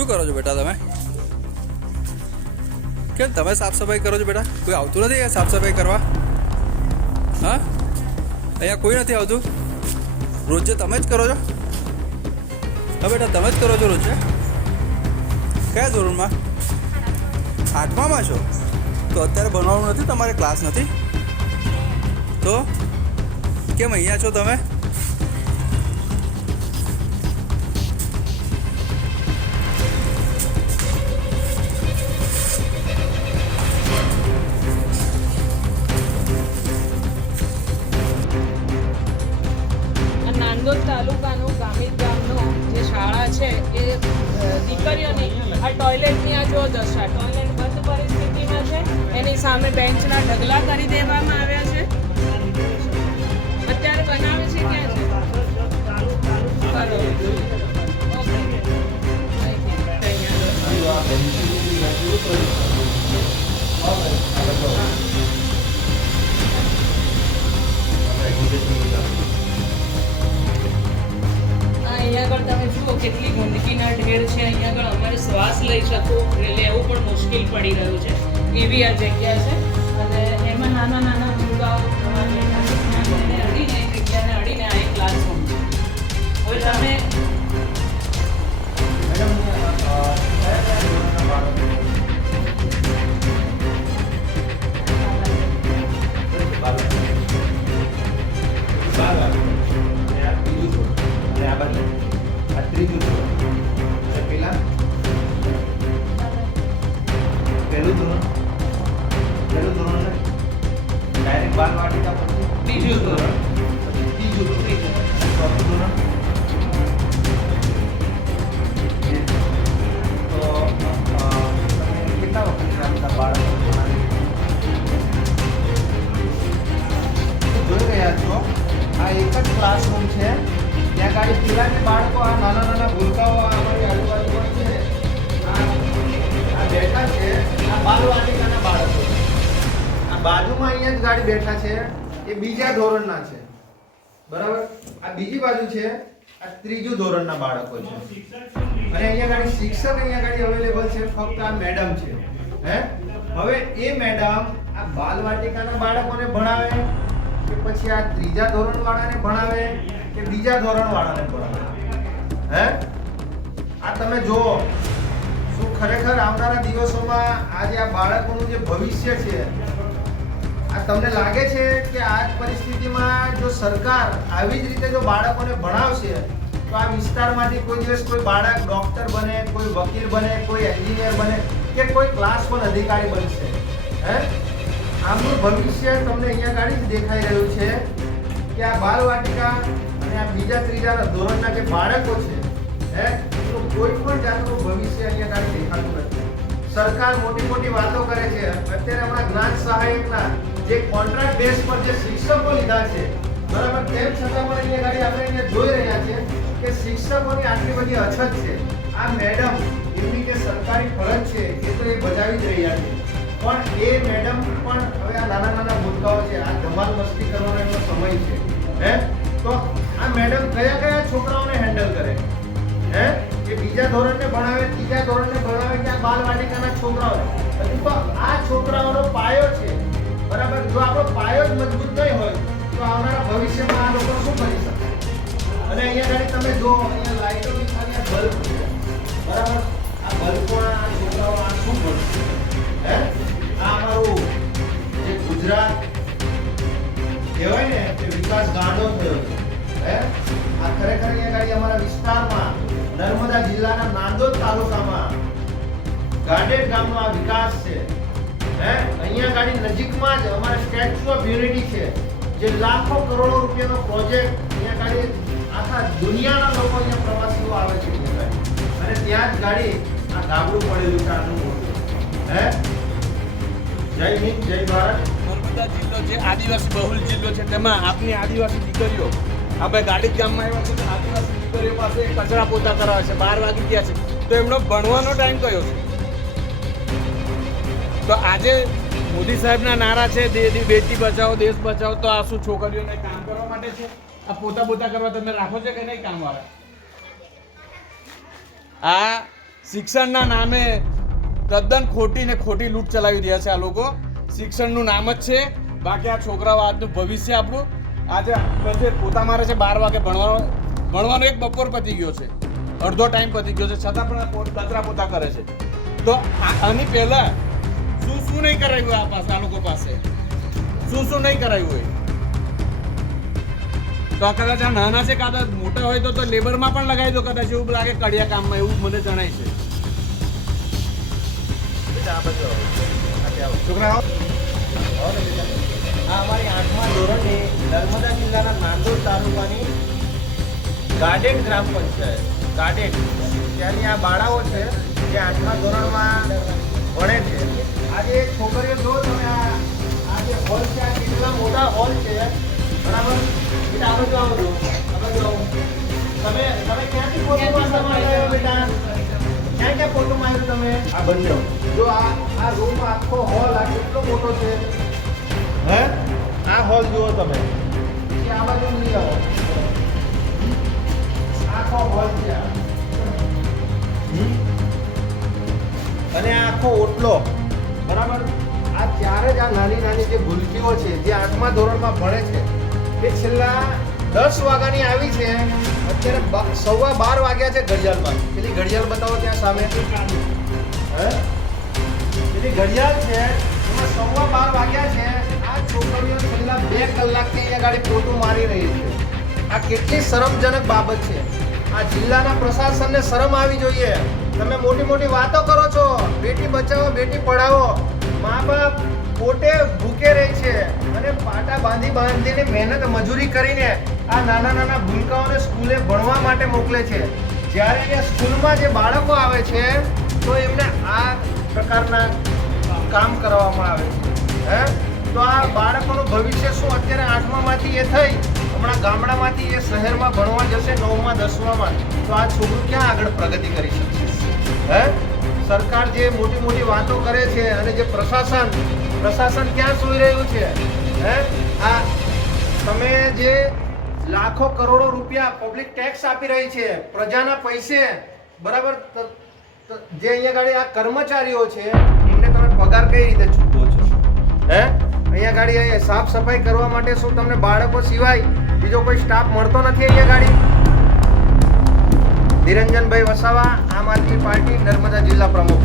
શું કરો છો બેટા તમે? કેમ તમે સાફ સફાઈ કરો છો બેટા? કોઈ આવતું નથી અહીંયા સાફ સફાઈ કરવા? હા, અહીંયા કોઈ નથી આવતું? રોજે તમે જ કરો છો? હા બેટા, તમે જ કરો છો રોજે? કયા ધોરણમાં? 8મામાં છો? તો અત્યારે ભણવાનું નથી? તમારે ક્લાસ નથી? તો કેમ અહીંયા છો તમે? નાંદોદ તાલુકાનું ગામિત ગામનું જે શાળા છે એ દીકરીઓની આ ટોયલેટની આ જો દશા, ટોયલેટ બંધ પરિસ્થિતિમાં છે. એની સામે બેન્ચના ઢગલા કરી દેવામાં આવ્યા છે. અત્યારે બનાવે છે ક્યાં છે? અહીંયા આગળ તમે જુઓ કેટલી ગંદકીના ઢેર છે. અહીંયા આગળ અમારે શ્વાસ લઈ લેવું પણ મુશ્કેલ પડી રહ્યું છે એવી આ જગ્યા છે. અને એમાં નાના નાના ભૂગાઓ અડીને જગ્યાને અડીને આ એક ક્લાસરૂમ છે. હવે તમે બાલવાટિકા પછી બીજું ધોરણ, પછી ત્રીજું ધોરણ, ચોથું ધોરણ. તો તમે કેટલા વખત આપતા બાળકો જોઈ રહ્યા છો? આ એક જ ક્લાસરૂમ છે. ત્યાં ગાડી પેલા જે બાળકો આ નાના નાના ભૂલકાઓ અમારી આજુબાજુ છે આ બેઠા છે. આ બાલવાટિકાના બાળકો છે. આ બાજુમાં અહીંયા જ ગાડી બેઠા છે એ બીજા ધોરણના છે, બરાબર. આ બીજી બાજુ છે, આ ત્રીજું ધોરણના બાળકો છે. અને અહીંયા ગાડી શિક્ષક અહીંયા ગાડી અવેલેબલ છે, ફક્ત આ મેડમ છે. હવે એ મેડમ આ બાલવાટિકાના બાળકોને ભણાવે કે પછી આ ત્રીજા ધોરણ વાળાને ભણાવે કે બીજા ધોરણ વાળાને ભણાવે? આ તમે જુઓ, શું ખરેખર આવનારા દિવસોમાં આજે આ બાળકોનું જે ભવિષ્ય છે, આ તમને લાગે છે કે આ પરિસ્થિતિમાં જો સરકાર આવી જ રીતે જો બાળકોને ભણાવશે તો આ વિસ્તારમાંથી કોઈ દિવસ કોઈ બાળક ડોક્ટર બને, કોઈ વકીલ બને, કોઈ એન્જિનિયર બને કે કોઈ ક્લાસ 1 અધિકારી બનશે? આમનું ભવિષ્ય તમને અહીંયા ગાડી જ દેખાઈ રહ્યું છે કે આ બાલવાટિકા અને આ બીજા ત્રીજા ધોરણના જે બાળકો છે એનું કોઈ પણ જાતનું ભવિષ્ય અહીંયા ગાડી દેખાતું નથી. સરકાર મોટી મોટી વાતો કરે છે. અત્યારે હમણાં જ્ઞાન સહાયકના જે કોન્ટ્રાક્ટ બેઝ પર જે શિક્ષકો લીધા છે, બરાબર, તેમ છતાં પણ અહીંયા ગાડી આપણે અહીંયા જોઈ રહ્યા છે કે શિક્ષકોની આટલી બધી અછત છે. આ મેડમ એમની જે સરકારી ફરજ છે એ તો એ બજાવી જ રહ્યા છે, પણ એ મેડમ પણ હવે આ નાના નાના ભૂલકાઓ છે, આ ધમાલ મસ્તી કરવાનો એમનો સમય છે. તો આ મેડમ કયા કયા છોકરાઓને હેન્ડલ કરે? કે બીજા ધોરણને ભણાવે, ત્રીજા ધોરણને ભણાવે કે આ બાલવાટિકાના છોકરાઓને? તો આ છોકરાઓનો પાયો છે, બરાબર. જો આપણો પાયો જ મજબૂત નહીં હોય તો આવનારા ભવિષ્યમાં આ લોકો શું કરી શકે? અને અહીંયા ગાડી તમે જો, અહીંયા લાઈટોની ખાલી બલ્બ છે, બરાબર. આ બલ્બોના આ છોકરાઓ આ શું ભણશે? આ અમારું જે ગુજરાત કહેવાય ને કે વિકાસ ગાંડો થયો છે. આ ખરેખર અહીંયા ગાડી અમારા વિસ્તારમાં નર્મદા જિલ્લાના નાંદોદ તાલુકામાં ગાડેડ ગામનો આ વિકાસ છે. અહીંયા ગાડી નજીકમાં જ અમારા સ્ટેચ્યુ ઓફ યુનિટી છે, જે લાખો કરોડો રૂપિયાનો પ્રોજેક્ટ. અહીંયા ગાડી આખા દુનિયાના લોકો અહીંયા પ્રવાસીઓ આવે છે અને ત્યાં જ ગાડી આ ગાબડું પડેલું છે આનું. જય હિન્દ, જય ભારત. નર્મદા જિલ્લો જે આદિવાસી બહુલ જિલ્લો છે, તેમાં આપની આદિવાસી દીકરીઓ આપણે ગાડીત ગામમાં આવ્યા છે, આદિવાસી દીકરીઓ પાસે કચરા પોતા કરાવે છે. 12 વાગી ગયા છે, તો એમનો ભણવાનો ટાઈમ કયો છે? તો આજે મોદી સાહેબના નારા છે બેટી બચાવો દેશ બચાવો, તો આ શું છોકરીઓને કામ કરવા માટે છે? આ પોતા કરવા તમે રાખો છો કે નહીં કામ વાળા? આ શિક્ષણના નામે તદ્દન ખોટી ને ખોટી લૂંટ ચલાવી રહ્યા છે આ લોકો. શિક્ષણનું નામ જ છે, બાકી આ છોકરાઓ આજનું ભવિષ્ય આપણું. આજે બધે પોતા મારે છે, 12 વાગે ભણવાનો એક બપોર પતી ગયો છે, અડધો ટાઈમ પતી ગયો છે, છતાં પણ કચરા પોતા કરે છે. તો આની પહેલા શું નહીં કરાયું આ લોકો પાસે, શું નહીં કરાયું હોય. તો આ કદાચ આ નાના છે, કદાચ મોટા હોય તો લેબરમાં પણ લગાવી દો, કદાચ એવું લાગે કડિયા કામમાં, એવું મને જણાય છે. છોકરાઓ આ અમારી 8મા ધોરણની નર્મદા જિલ્લાના નાંદોદ તાલુકાની ગાર્ડન ગ્રામ પંચાયત ગાર્ડન ત્યાંની આ બાળાઓ છે જે 8મા ધોરણમાં ભણે છે. આજે છોકરીઓ જો તમે આ જે હોલ છે, આ કેટલા મોટા હોલ છે, બરાબર. બેટા આ બાજુ આવો છો, આ બાજુ આવો. તમે ક્યાંથી ફોટોમાં આવ્યો બેટા? ક્યાં ફોટોમાં આવ્યો તમે? આ બંને જો આ રૂમ આખો હોલ આ કેટલો મોટો છે, હે? આ હોલ જુઓ તમે, આ બાજુ લઈ આવો. આખો હોલ છે અને આ આખો ઓટલો, બરાબર. આ ત્યારે જ આ નાની નાની જે ભૂલકીઓ છે જે 8મા ધોરણમાં ભણે છે એ છેલ્લા 10 વાગ્યાની આવી છે, અત્યારે 12:15 વાગ્યા છે ઘડિયાળમાં. પેલી ઘડિયાળ બતાવો ત્યાં સામે, હે? પેલી ઘડિયાળ છે એમાં 12:15 વાગ્યા છે. આ છોકરીઓ છેલ્લા 2 કલાકથી અહીંયા ગાડી પોતું મારી રહી છે. આ કેટલી શરમજનક બાબત છે. આ જિલ્લાના પ્રશાસનને શરમ આવી જોઈએ. તમે મોટી મોટી વાતો કરો છો, બેટી બચાવો બેટી પઢાવો, મા બાપ પોતે ભૂખે રહે છે અને પાટા બાંધીને મહેનત મજૂરી કરીને આ નાના નાના ભૂલકાઓને સ્કૂલે ભણવા માટે મોકલે છે. જ્યારે અહીંયા સ્કૂલમાં જે બાળકો આવે છે તો એમને આ પ્રકારના કામ કરવામાં આવે છે, હે? તો આ બાળકોનું ભવિષ્ય શું? અત્યારે 8મામાંથી એ થઈ, હમણાં ગામડામાંથી એ શહેરમાં ભણવા જશે 9મા 10મામાં, તો આ છોકરું ક્યાં આગળ પ્રગતિ કરી શકશે, હે? સરકાર જે મોટી મોટી વાતો કરે છે અને જે પ્રશાસન ક્યાં સૂઈ રહ્યું છે, હે? આ તમે જે લાખો કરોડો રૂપિયા પબ્લિક ટેક્સ આપી રહી છે પ્રજાના પૈસે, બરાબર. જે અહીંયા ગાડી આ કર્મચારીઓ છે એમને તમે પગાર કઈ રીતે ચૂકવો છો, હે? અહીંયા ગાડી સાફ સફાઈ કરવા માટે શું તમને બાળકો સિવાય બીજો કોઈ સ્ટાફ મળતો નથી અહીંયા ગાડી? નિરંજનભાઈ વસાવા, આમ આદમી પાર્ટી, નર્મદા જિલ્લા પ્રમુખ.